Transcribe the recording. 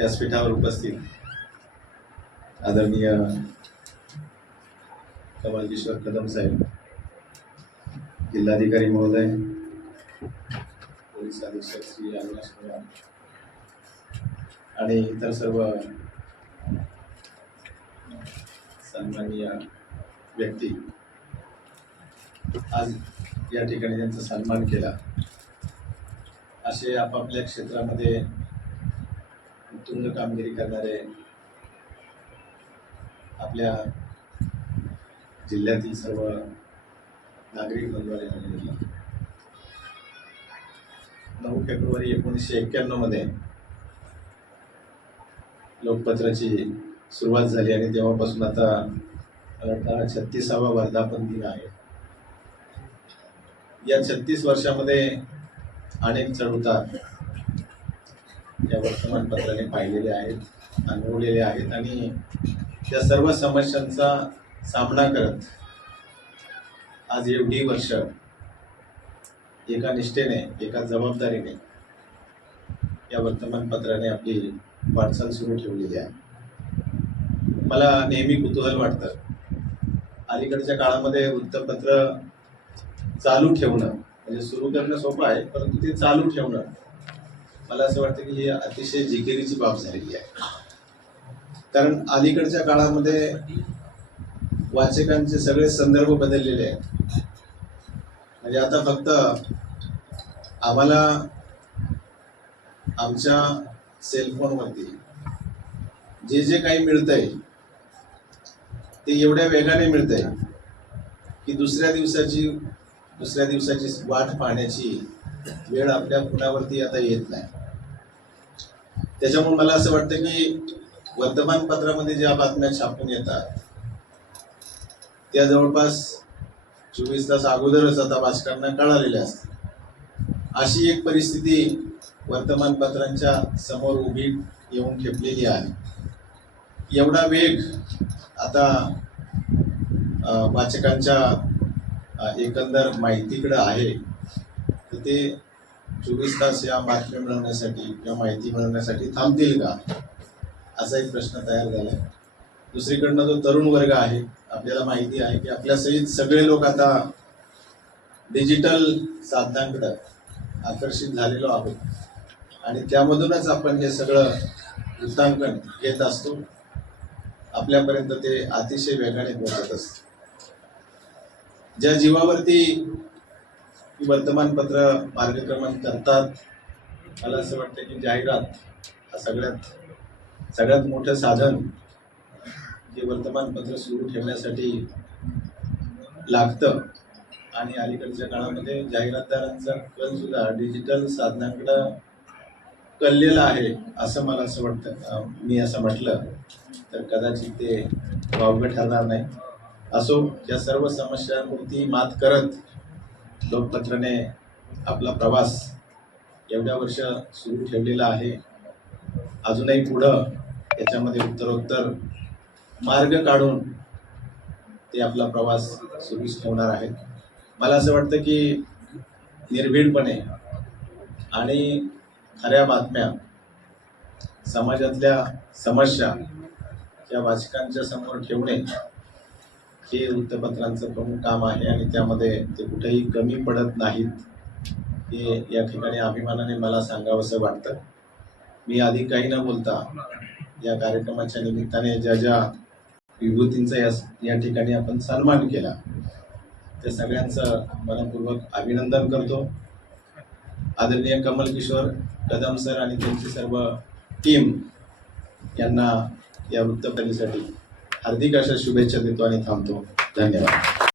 व्यासपीठावर उपस्थित आदरणीय कमल किशोर कदम साहेब, जिल्हाधिकारी महोदय, पोलीस अधीक्षक श्री अविनाश पवार आणि इतर सर्व सन्माननीय व्यक्ती, आज या ठिकाणी त्यांचा सन्मान केला। असे आपापल्या क्षेत्रामध्ये उत्तुंग कामगिरी करणारे आपल्या जिल्ह्यातील सर्व नागरिक बंधूंनी 9 फेब्रुवारी 1991 मध्ये लोकपत्राची सुरुवात झाली आणि तेव्हापासून आता 36वा वर्धापन दिन आहे। या 36 वर्षामध्ये अनेक चढउतार या वर्तमानपत्राने पाहिलेले आहेत, अनुभवलेले आहेत आणि त्या सर्व समस्यांचा सामना करत आज एवढी वर्ष एका निष्ठेने, एका जबाबदारीने या वर्तमानपत्राने आपली वाटचाल सुरू ठेवलेली आहे। मला नेहमी कुतूहल वाटतं, अलीकडच्या काळामध्ये वृत्तपत्र चालू ठेवणं म्हणजे सुरू करणं सोपं आहे, परंतु ते चालू ठेवणं मला असं वाटतं की ही अतिशय जिकिरीची बाब झालेली आहे। कारण अलीकडच्या काळामध्ये वाचकांचे सगळे संदर्भ बदललेले आहेत। म्हणजे आता फक्त आम्हाला आमच्या सेलफोनवरती जे जे काही मिळतंय ते एवढ्या वेगाने मिळतंय की दुसऱ्या दिवसाची वाट पाहण्याची वेळ आपल्या पुण्यावरती आता येत नाही। त्याच्यामुळे मला असं वाटतं की वर्तमानपत्रामध्ये ज्या बातम्या छापून येतात त्या जवळपास 24 तास अगोदरच आता वाचकांना कळालेल्या असतात। अशी एक परिस्थिती वर्तमानपत्रांच्या समोर उभी येऊन ठेपलेली आहे। एवढा वेग आता वाचकांच्या एकंदर माहितीकडे आहे, तर ते 24 तास या बातम्या मिळवण्यासाठी किंवा माहिती मिळवण्यासाठी थांबतील का, असा एक प्रश्न तयार झाला। दुसरीकडनं जो तरुण वर्ग आहे, आपल्याला माहिती आहे की आपल्या सहित सगळे लोक आता डिजिटल साधनांकडे आकर्षित झालेलो आहोत आणि त्यामधूनच आपण हे सगळं वृत्तांकन घेत असतो, आपल्यापर्यंत ते अतिशय वेगाने पोहोचत असते। ज्या जीवावरती वर्तमानपत्र मार्गक्रमण करतात, मला असं वाटतं की जाहिरात हा सगळ्यात मोठं साधन जे वर्तमानपत्र सुरू ठेवण्यासाठी लागतं आणि अलीकडच्या काळामध्ये जाहिरातदारांचा कल सुद्धा डिजिटल साधनांकडे कललेला आहे, असं मला असं वाटतं। मी असं म्हटलं तर कदाचित ते वावगं ठरणार नाही। असो, या सर्व समस्यांवरती मात करत लोकपत्राने आपला प्रवास एवढ्या वर्ष सुरू ठेवलेला आहे। अजूनही पुढं याच्यामध्ये उत्तरोत्तर मार्ग काढून ते आपला प्रवास सुरूच ठेवणार आहेत। मला असं वाटतं की निर्भीडपणे आणि खऱ्या बातम्या, समाजातल्या समस्या या वाचकांच्या समोर ठेवणे हे वृत्तपत्रांचं प्रमुख काम आहे आणि त्यामध्ये ते कुठेही कमी पडत नाहीत, हे या ठिकाणी अभिमानाने मला सांगावंसं वाटतं। मी अधिक काही न बोलता या कार्यक्रमाच्या निमित्ताने ज्या विभूतींचा या ठिकाणी आपण सन्मान केला, त्या सगळ्यांचं मनपूर्वक अभिनंदन करतो। आदरणीय कमल किशोर कदम सर आणि त्यांची सर्व टीम यांना या वृत्तपत्रासाठी हार्दिक अशा शुभेच्छा देतो आणि थांबतो। धन्यवाद।